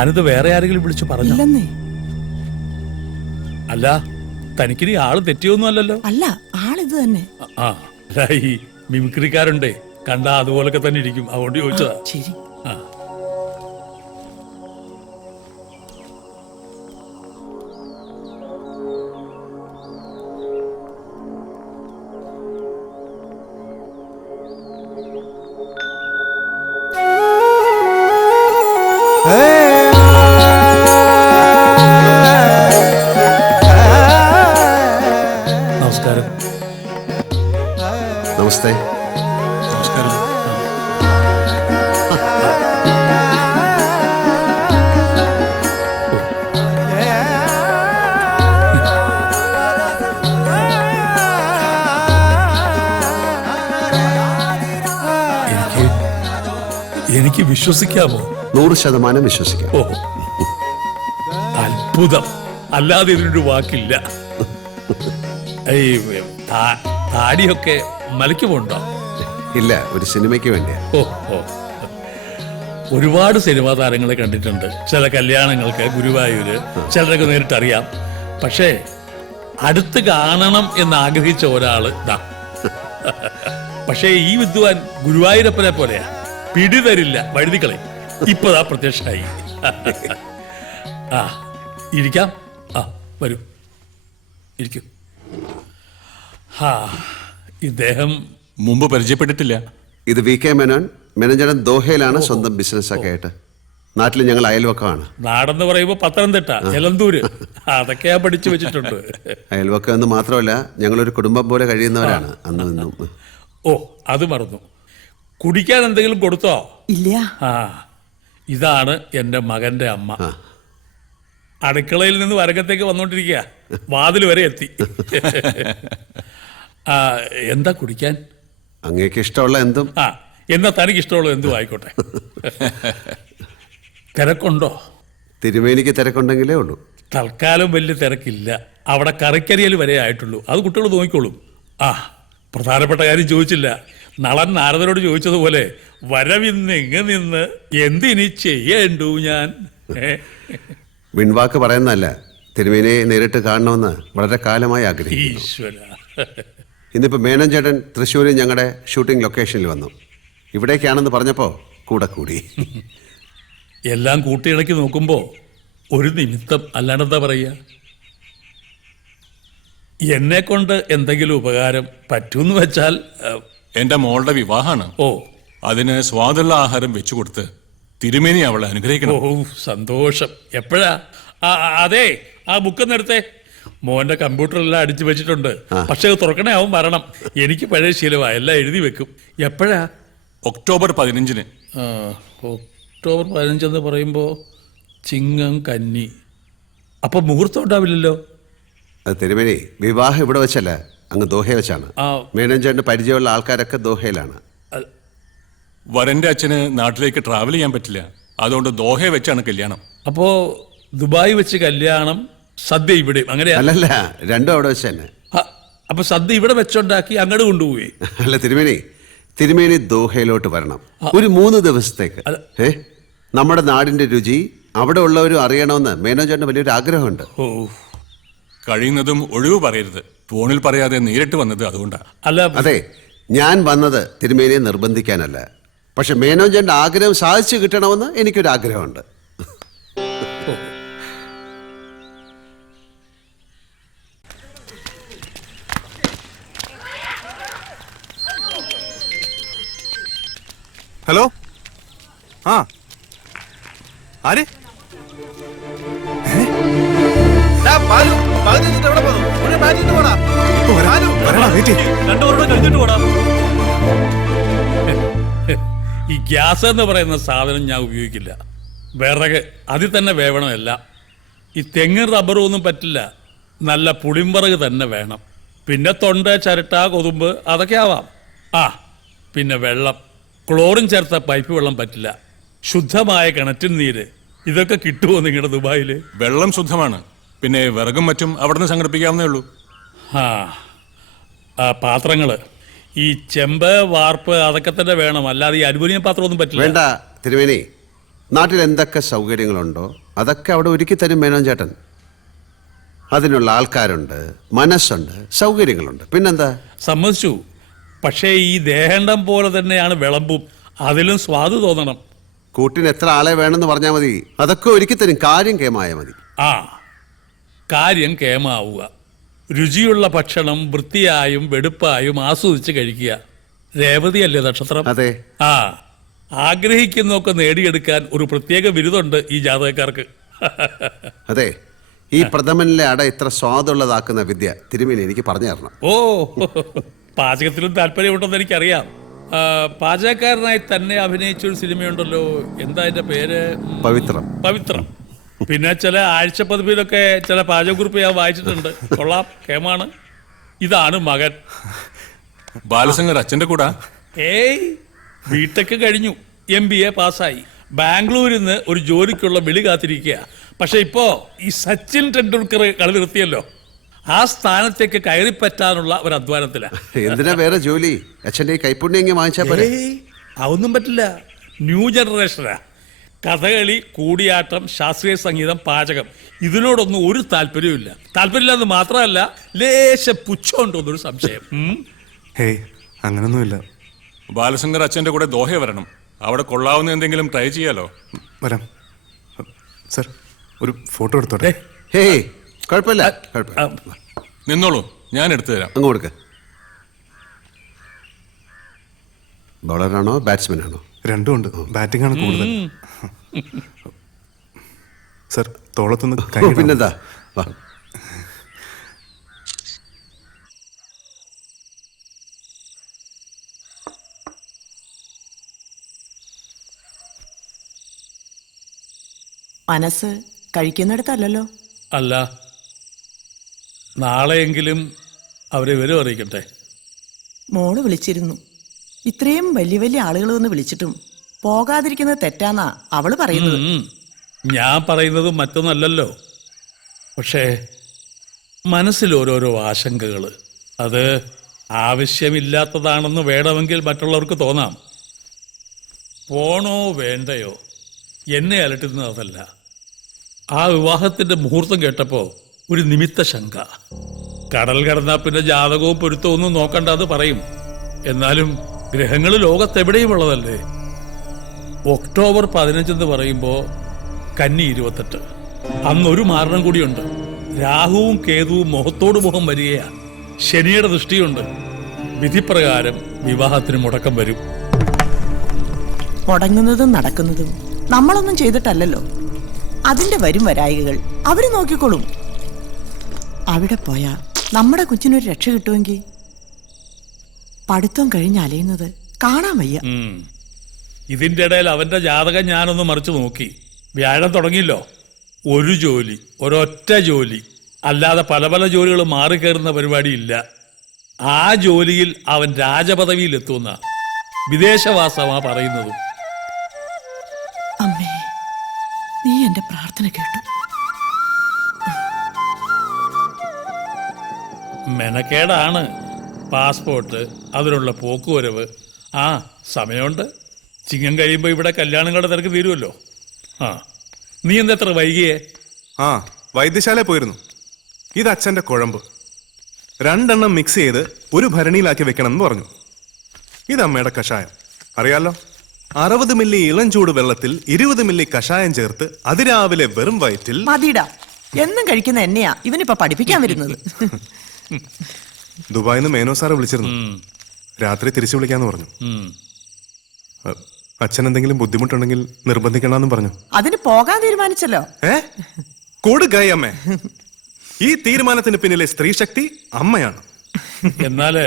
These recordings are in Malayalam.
താനിത് വേറെ ആരെങ്കിലും വിളിച്ചു പറഞ്ഞു? ഇല്ലെന്നേ. അല്ല, തനിക്കിനി ആള് തെറ്റിയൊന്നും അല്ലല്ലോ? അല്ല, ആളിത് തന്നെ. ആ അല്ല, ഈ മിമിക്രിക്കാരുണ്ടേ, കണ്ടാ അതുപോലൊക്കെ തന്നെ ഇരിക്കും, അതുകൊണ്ട് ചോദിച്ചതാ. ശരി. ആ നമസ്കാരം. നമസ്തേ. നമസ്കാരം. എനിക്ക് വിശ്വസിക്കാമോ? 100% വിശ്വസിക്കാം. ഓ, അത്ഭുതം, അല്ലാതെ ഇതിനൊരു വാക്കില്ല. ഈ താടിയൊക്കെ മലയ്ക്ക് പോണ്ടോ? ഇല്ല, ഒരു സിനിമയ്ക്ക് വേണ്ടിയാ. ഓ ഓ, ഒരുപാട് സിനിമാ താരങ്ങളെ കണ്ടിട്ടുണ്ട്. ചില കല്യാണങ്ങൾക്ക് ഗുരുവായൂര്, ചിലരൊക്കെ നേരിട്ടറിയാം. പക്ഷേ അടുത്ത് കാണണം എന്ന് ആഗ്രഹിച്ച ഒരാള് ദാ. പക്ഷേ ഈ വിദ്വാൻ ഗുരുവായൂരപ്പനെ പോലെയാ, പിടിതരില്ല, വഴുതിക്കളെ. ഇപ്പതാ പ്രത്യക്ഷമായി. ആ, ഇരിക്കാം. ആ, വരൂ, ഇരിക്കൂ. ഹാ, ഇദ്ദേഹം മുമ്പ് പരിചയപ്പെട്ടിട്ടില്ല. ഇത് വി കെ മേനോൻ. മേനോൻ ദോഹയിലാണ് സ്വന്തം ബിസിനസ് ഒക്കെ ആയിട്ട്. നാട്ടിൽ ഞങ്ങൾ അയൽവക്കമാണ്. നാടെന്ന് പറയുമ്പോ പത്തനംതിട്ട, എലന്തൂര്, അതൊക്കെ ഞാൻ പഠിച്ചു വെച്ചിട്ടുണ്ട്. അയൽവക്കം എന്ന് മാത്രമല്ല, ഞങ്ങളൊരു കുടുംബം പോലെ കഴിയുന്നവരാണ് അന്നും ഇന്നും. ഓ, അത് മറന്നു. കുടിക്കാൻ എന്തെങ്കിലും കൊടുത്തോ? ഇല്ല. ആ, ഇതാണ് എൻ്റെ മകന്റെ അമ്മ. അടുക്കളയിൽ നിന്ന് വരകത്തേക്ക് വന്നോണ്ടിരിക്കുക, വാതിൽ വരെ എത്തി. ആ, എന്താ കുടിക്കാൻ? അങ്ങേക്ക് ഇഷ്ടമുള്ള എന്തും. ആ, എന്നാ തനിക്ക് ഇഷ്ടമുള്ളത് എന്തും ആയിക്കോട്ടെ. തിരക്കുണ്ടോ? തിരുമേനിക്ക് തിരക്കുണ്ടെങ്കിലേ ഉള്ളൂ. തൽക്കാലം വലിയ തിരക്കില്ല. അവിടെ കറിക്കരിയൽ വരെ ആയിട്ടുള്ളൂ, അത് കുട്ടികൾ നോക്കിക്കോളും. ആ, പ്രധാനപ്പെട്ട കാര്യം ചോദിച്ചില്ല. നളൻ നാരദനോട് ചോദിച്ചതുപോലെ, വരവിന്നെങ്ങ് നിന്ന് എന്തിനി ചെയ്യേണ്ടു ഞാൻ. വിൺവാക്ക് പറയുന്നതല്ല, തിരുമേനിയെ നേരിട്ട് കാണണമെന്ന് വളരെ കാലമായി ആഗ്രഹിക്കുന്നു. ഈശ്വര. ഇന്നിപ്പോൾ മേനോൻ ചേട്ടൻ തൃശ്ശൂരിൽ ഞങ്ങളുടെ ഷൂട്ടിംഗ് ലൊക്കേഷനിൽ വന്നു. ഇവിടേക്കാണെന്ന് പറഞ്ഞപ്പോൾ കൂടെ കൂടി. എല്ലാം കൂട്ടിയിണക്കി നോക്കുമ്പോ ഒരു നിമിത്തം, അല്ലാണ്ടെന്താ പറയുക. എന്നെ കൊണ്ട് എന്തെങ്കിലും ഉപകാരം പറ്റൂന്ന് വെച്ചാൽ, എന്റെ മോളുടെ വിവാഹമാണ്. ഓ, അതിന് സ്വാദുള്ള ആഹാരം വെച്ചു കൊടുത്ത് തിരുമേനി അവളെ അനുഗ്രഹിക്കണം. ഓ, സന്തോഷം. എപ്പോഴാ? അതെ, ആ ബുക്കൊന്ന് എടുത്തേ. മോന്റെ കമ്പ്യൂട്ടറെല്ലാം അടിച്ചു വെച്ചിട്ടുണ്ട്. പക്ഷെ അത് തുറക്കണേ, ആവും വരണം. എനിക്ക് പഴയ ശീലമാണ്, എല്ലാം എഴുതി വെക്കും. എപ്പോഴാ? ഒക്ടോബർ 15-ന്. ഒക്ടോബർ 15 എന്ന് പറയുമ്പോ ചിങ്ങം കന്നി. അപ്പൊ മുഹൂർത്തം ഉണ്ടാവില്ലല്ലോ. അത് തിരുമേനി, വിവാഹം ഇവിടെ വെച്ചല്ല, അങ്ങ് ദോഹയെ വെച്ചാണ്. മേനോൻ ചേട്ടന് പരിചയമുള്ള ആൾക്കാരൊക്കെ ദോഹയിലാണ്. വരന്റെ അച്ഛന് നാട്ടിലേക്ക് ട്രാവൽ ചെയ്യാൻ പറ്റില്ല, അതുകൊണ്ട് ദോഹയെ വെച്ചാണ് കല്യാണം. അപ്പോ ദുബായ് വെച്ച് കല്യാണം, സദ്യ ഇവിടെ, അങ്ങനെയാ? അല്ലല്ല, രണ്ടും അവിടെ വെച്ച് തന്നെ. അപ്പൊ സദ്യ ഇവിടെ വെച്ചുണ്ടാക്കി അങ്ങോട്ട് കൊണ്ടുപോയി? അല്ല തിരുമേനി ദോഹയിലോട്ട് വരണം ഒരു 3 ദിവസത്തേക്ക്. നമ്മുടെ നാടിന്റെ രുചി അവിടെ ഉള്ളവരും അറിയണമെന്ന് മേനോൻ ചേട്ടന് വലിയൊരു ആഗ്രഹമുണ്ട്. ഓ, കഴിയുന്നതും ഒഴിവ് പറയരുത്. ഫോണിൽ പറയാതെ നേരിട്ട് വന്നത് അതുകൊണ്ടാണ്. അല്ല, അതെ, ഞാൻ വന്നത് തിരുമേനിയെ നിർബന്ധിക്കാനല്ല. പക്ഷെ മേനോൻ ചേട്ടൻ്റെ ആഗ്രഹം സാധിച്ചു കിട്ടണമെന്ന് എനിക്കൊരു ആഗ്രഹമുണ്ട്. ഹലോ. ആ, ആര്? ഈ ഗ്യാസ് എന്ന് പറയുന്ന സാധനം ഞാൻ ഉപയോഗിക്കില്ല. വിറക് അതിൽ തന്നെ വേവണമല്ല. ഈ തെങ്ങും റബ്ബറും ഒന്നും പറ്റില്ല, നല്ല പുളിമ്പറക് തന്നെ വേണം. പിന്നെ തൊണ്ട, ചിരട്ട, കൊതുമ്പ് അതൊക്കെ ആവാം. ആ, പിന്നെ വെള്ളം, ക്ലോറിൻ ചേർത്ത പൈപ്പ് വെള്ളം പറ്റില്ല. ശുദ്ധമായ കിണറ്റിൻ നീര്, ഇതൊക്കെ കിട്ടുമോ നിങ്ങളുടെ ദുബായിൽ? വെള്ളം ശുദ്ധമാണ്, പിന്നെ വിറകും മറ്റും അവിടെ നിന്ന് സംഘടിപ്പിക്കാവുന്നേ ഉള്ളൂ. പാത്രങ്ങൾ ഈ ചെമ്പ്, വാർപ്പ് അതൊക്കെ തന്നെ വേണം, അല്ലാതെ ഈ അലുമിനിയം പാത്രമൊന്നും പറ്റില്ല. വേണ്ട തിരുമേനി, നാട്ടിൽ എന്തൊക്കെ സൗകര്യങ്ങളുണ്ടോ അതൊക്കെ അവിടെ ഒരുക്കി തരും മേനോൻ ചേട്ടൻ. അതിനുള്ള ആൾക്കാരുണ്ട്, മനസ്സുണ്ട്, സൗകര്യങ്ങളുണ്ട്. പിന്നെന്താ? സമ്മതിച്ചു. പക്ഷേ ഈ ദേഹണ്ഡം പോലെ തന്നെയാണ് വിളമ്പും. അതിലും സ്വാദ് തോന്നണം. കൂട്ടിന് എത്ര ആളെ വേണമെന്ന് പറഞ്ഞാൽ മതി, അതൊക്കെ ഒരുക്കി തരും. കാര്യം കേമായ മതി. ആ, കാര്യം കേമാവുക. രുചിയുള്ള ഭക്ഷണം വൃത്തിയായും വെടുപ്പായും ആസ്വദിച്ച് കഴിക്കുക. രേവതിയല്ലേ നക്ഷത്രം? അതെ. ആ, ആഗ്രഹിക്കുന്നൊക്കെ നേടിയെടുക്കാൻ ഒരു പ്രത്യേക ബിരുദമുണ്ട് ഈ ജാതകക്കാർക്ക്. അതെ, ഈ പ്രഥമനിലെ അട ഇത്ര സ്വാദുള്ളതാക്കുന്ന വിദ്യ തിരുമേനി എനിക്ക് പറഞ്ഞു തരണം. ഓ, പാചകത്തിലും താല്പര്യമുണ്ടെന്ന് എനിക്കറിയാം. പാചകക്കാരനായി തന്നെ അഭിനയിച്ച ഒരു സിനിമയുണ്ടല്ലോ, എന്താ അതിന്റെ പേര്? പവിത്രം. പവിത്രം. പിന്നെ ചില ആഴ്ചപ്പതിപ്പിലൊക്കെ ചില പാചകക്കുറിപ്പ് ഞാൻ വായിച്ചിട്ടുണ്ട്. കൊള്ളാം, കേമാണ്. ഇതാണ് മകൻ. ബാലശങ്കർ അച്ഛന്റെ കൂടാ? ഏയ്, ബിടെക് കഴിഞ്ഞു, MBA പാസ്സായി, ബാംഗ്ലൂരിൽ നിന്ന് ഒരു ജോലിക്കുള്ള വിളി കാത്തിരിക്കുക. പക്ഷെ ഇപ്പോ ഈ സച്ചിൻ ടെണ്ടുൽക്കർ കളി നിർത്തിയല്ലോ, ആ സ്ഥാനത്തേക്ക് കയറിപ്പറ്റാനുള്ള ഒരു അധ്വാനത്തിലാണ്. എന്തിനാ വേറെ ജോലി? അച്ഛൻ്റെ ഈ കൈപ്പുണ്യം വാങ്ങിച്ചാൽ പോലെ. ഏയ്, അതൊന്നും പറ്റില്ല. ന്യൂ ജനറേഷനാ. കഥകളി, കൂടിയാട്ടം, ശാസ്ത്രീയ സംഗീതം, പാചകം, ഇതിനോടൊന്നും ഒരു താല്പര്യമില്ല. താല്പര്യമില്ലെന്ന് മാത്രമല്ല, ലേശ പുച്ഛമുണ്ടോന്നൊരു സംശയം. ഹേയ്, അങ്ങനൊന്നുമില്ല. ബാലശങ്കർ അച്ഛന്റെ കൂടെ ദോഹ വരണം. അവിടെ കൊള്ളാവുന്ന എന്തെങ്കിലും ട്രൈ ചെയ്യാലോ. വരാം. സർ, ഒരു ഫോട്ടോ എടുത്തോട്ടെ. ഹേയ്, കുഴപ്പമില്ല, കുഴപ്പമില്ല. നിന്നോളൂ, ഞാൻ എടുത്തു തരാം. അങ്ങ് കൊടുക്ക. ബോളറാണോ ബാറ്റ്സ്മാൻ ആണോ? രണ്ടും ഉണ്ട്. ബാറ്റിംഗ് ആണ് കൂടുതൽ. സർ, തോളത്തൊന്ന് കൈ ഇടാമോ? പിന്നെന്താ, വാ. മനസ്സ് കഴിക്കുന്നിടത്തല്ലോ. അല്ല, നാളെയെങ്കിലും അവരെ വിവരം അറിയിക്കട്ടെ. മോള് വിളിച്ചിരുന്നു. ഇത്രയും വലിയ വലിയ ആളുകൾ വന്ന് വിളിച്ചിട്ടും പോകാതിരിക്കുന്നത് തെറ്റാന്നാ അവള് പറയുന്നത്. ഞാൻ പറയുന്നത് മറ്റൊന്നല്ലല്ലോ. പക്ഷേ മനസ്സിൽ ഓരോരോ ആശങ്കകൾ. അത് ആവശ്യമില്ലാത്തതാണെന്ന് വേണമെങ്കിൽ മറ്റുള്ളവർക്ക് തോന്നാം. പോണോ വേണ്ടയോ എന്നെ അലട്ടുന്നത് അതല്ല. ആ വിവാഹത്തിന്റെ മുഹൂർത്തം കേട്ടപ്പോൾ ഒരു നിമിത്ത ശങ്ക. കടൽ കടന്നാൽ പിന്നെ ജാതകവും പൊരുത്തവും ഒന്നും നോക്കണ്ടെന്ന് പറയും. എന്നാലും ഗ്രഹങ്ങൾ ലോകത്തെവിടെയും ഉള്ളതല്ലേ. ഒക്ടോബർ 15 എന്ന് പറയുമ്പോൾ കന്നി 28. അന്നൊരു മാരണം കൂടിയുണ്ട്. രാഹുവും കേതുവും മുഖത്തോട് മുഖം വരികയാണ്. ശനിയുടെ ദൃഷ്ടിയുണ്ട്. വിധിപ്രകാരം വിവാഹത്തിന് മുടക്കം വരും. മുടങ്ങുന്നതും നടക്കുന്നതും നമ്മളൊന്നും ചെയ്തിട്ടല്ലല്ലോ. അതിന്റെ വരും വരായികൾ അവര് നോക്കിക്കോളും. അവിടെ പോയാ നമ്മുടെ കൊച്ചിനൊരു രക്ഷ കിട്ടുമെങ്കിൽ പഠിത്തം കഴിഞ്ഞ് അലയുന്നത് കാണാൻ വയ്യ. ഇതിന്റെ ഇടയിൽ അവന്റെ ജാതകം ഞാനൊന്ന് മറിച്ച് നോക്കി. വ്യാഴം തുടങ്ങിയല്ലോ. ഒരു ജോലി, ഒരൊറ്റ ജോലി, അല്ലാതെ പല പല ജോലികൾ മാറിക്കയറുന്ന പരിപാടിയില്ല. ആ ജോലിയിൽ അവൻ രാജപദവിയിൽ എത്തുന്ന വിദേശവാസമാ പറയുന്നതും. അമ്മേ, നീ എന്റെ പ്രാർത്ഥന കേട്ടു. മെനക്കേടാണ്. പാസ്പോർട്ട്, അതിനുള്ള പോക്കുവരവ്. ആ, സമയമുണ്ട്. ചിങ്ങം കഴിയുമ്പോൾ ഇവിടെ കല്യാണങ്ങളുടെ തിരക്ക് തീരുമല്ലോ. ആ, നീ എന്തെത്ര വൈകിയേ? ആ, വൈദ്യശാല പോയിരുന്നു. ഇത് അച്ഛന്റെ കുഴമ്പ്. 2 എണ്ണം മിക്സ് ചെയ്ത് ഒരു ഭരണിയിലാക്കി വെക്കണം എന്ന് പറഞ്ഞു. ഇത് അമ്മയുടെ കഷായം. അറിയാലോ, 60 മില്ലി ഇളം ചൂട് വെള്ളത്തിൽ 20 മില്ലി കഷായം ചേർത്ത് അതിരാവിലെ വെറും വയറ്റിൽ. മതിടാ, എന്നും കഴിക്കുന്ന എന്നെയാ ഇവനിപ്പോ പഠിപ്പിക്കാൻ വരുന്നത്. ദുബായിൽ നിന്ന് മേനോ സാറെ വിളിച്ചിരുന്നു. രാത്രി തിരിച്ചു വിളിക്കാന്ന് പറഞ്ഞു. അച്ഛൻ എന്തെങ്കിലും ബുദ്ധിമുട്ടുണ്ടെങ്കിൽ നിർബന്ധിക്കണമെന്നും പറഞ്ഞു. അതിന് പോകാൻ തീരുമാനിച്ചല്ലോ. കൊടുക്കായി അമ്മേ. ഈ തീരുമാനത്തിന് പിന്നിലെ സ്ത്രീ ശക്തി അമ്മയാണ്. എന്നാല്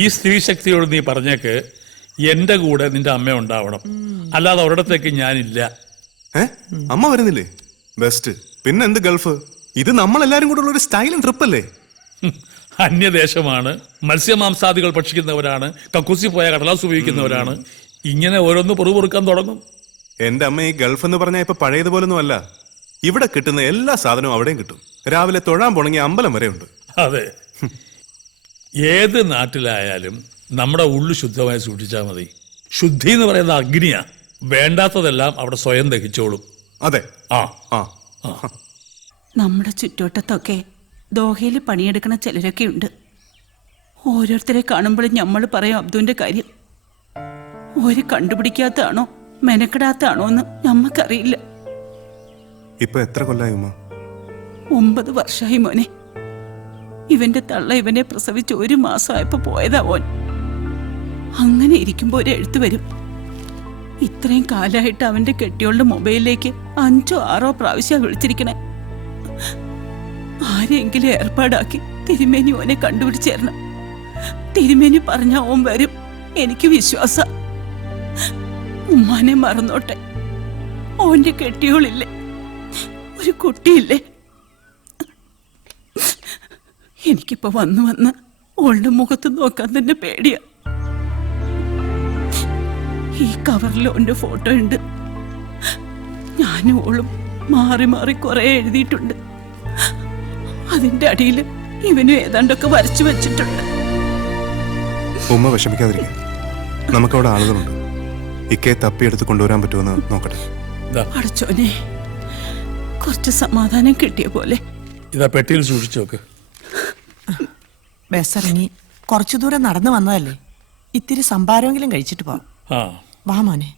ഈ സ്ത്രീ ശക്തിയോട് നീ പറഞ്ഞേക്ക്, എന്റെ കൂടെ നിന്റെ അമ്മ ഉണ്ടാവണം. അല്ലാതെ ഒരിടത്തേക്ക് ഞാനില്ല. അമ്മ വരുന്നില്ലേ? ബെസ്റ്റ്. പിന്നെ എന്ത് ഗൾഫ്? ഇത് നമ്മളെല്ലാരും കൂടെ ഉള്ള ഒരു സ്റ്റൈലും ട്രിപ്പ് അല്ലേ? അന്യദേശമാണ്, മത്സ്യമാംസാദികൾ ഭക്ഷിക്കുന്നവരാണ്, കക്കൂസി പോയ കടലാസ് ഉപയോഗിക്കുന്നവരാണ്. ഇങ്ങനെ ഓരോന്ന് പൊറുപൊറുക്കാൻ തുടങ്ങും. എന്റെ അമ്മ ഈ ഗൾഫ് എന്ന് പറഞ്ഞാൽ ഇപ്പൊ പഴയതുപോലൊന്നും അല്ല. ഇവിടെ കിട്ടുന്ന എല്ലാ സാധനവും അവിടെയും കിട്ടും. രാവിലെ തൊഴാൻ പോണെങ്കിൽ അമ്പലം വരെ ഉണ്ട്. അതെ, ഏത് നാട്ടിലായാലും നമ്മുടെ ഉള്ളു ശുദ്ധമായി സൂക്ഷിച്ചാൽ മതി. ശുദ്ധി എന്ന് പറയുന്ന അഗ്നിയാ. വേണ്ടാത്തതെല്ലാം അവിടെ സ്വയം ദഹിച്ചോളും. അതെ. ആ ആ നമ്മുടെ ചുറ്റുവട്ടത്തൊക്കെ ദോഹയിൽ പണിയെടുക്കണ ചിലരൊക്കെ ഉണ്ട്. ഓരോരുത്തരെ കാണുമ്പോഴും നമ്മൾ പറയും അബ്ദുവിന്റെ കാര്യം. ഒരു കണ്ടുപിടിക്കാത്തതാണോ മെനക്കെടാത്താണോ എന്ന് ഞമ്മക്കറിയില്ല. ഇപ്പൊ എത്ര കൊല്ലായി ഉമ്മ? 9 വർഷമായി മോനെ. ഇവന്റെ തള്ള ഇവനെ പ്രസവിച്ച് 1 മാസമായപ്പോ പോയതാ ഓൻ. അങ്ങനെ ഇരിക്കുമ്പോ ഒരു എഴുത്ത് വരും. ഇത്രയും കാലമായിട്ട് അവന്റെ കെട്ടിയോളുടെ മൊബൈലിലേക്ക് 5ഓ 6ഓ പ്രാവശ്യം വിളിച്ചിരിക്കണേ. ആരെങ്കിലും ഏർപ്പാടാക്കി തിരുമേനി ഓനെ കണ്ടുപിടിച്ചേരണം. തിരുമേനി പറഞ്ഞ ഓൻ വരും, എനിക്ക് വിശ്വാസ. ഉമ്മാനെ മറന്നോട്ടെ, ഓന്റെ കെട്ടിയോളില്ലേ, ഒരു കുട്ടിയില്ലേ. എനിക്കിപ്പോ വന്ന് ഓളുടെ മുഖത്ത് നോക്കാൻ തന്നെ പേടിയാ. ഈ കവറിൽ ഓന്റെ ഫോട്ടോ ഉണ്ട്. ഞാനും ഓളും മാറി മാറി കുറെ എഴുതിയിട്ടുണ്ട്. അതിന്റെ അടിയിൽ ഇവനും ഏതാണ്ടൊക്കെ വരച്ചു വെച്ചിട്ടുണ്ട്. ഉമ്മ വിഷമിക്കാതിരിക്കുക. നമുക്കവിടെ ആളുകളുണ്ട്. ഇക്കയെ തപ്പിയെടുത്ത് കൊണ്ടുവരാൻ പറ്റുമെന്ന് നോക്കട്ടെ. ഇതാ അടച്ചോനെ, കുറച്ച് സമാധാനം കിട്ടിയ പോലെ. ഇതാ പെട്ടിയിൽ സൂക്ഷിച്ചു നോക്ക്. ബസ്സിറങ്ങി കുറച്ചു ദൂരം നടന്നു വന്നതല്ലേ, ഇത്തിരി സംഭാരമെങ്കിലും കഴിച്ചിട്ട് പോവാം. ആ വാ മോനെ.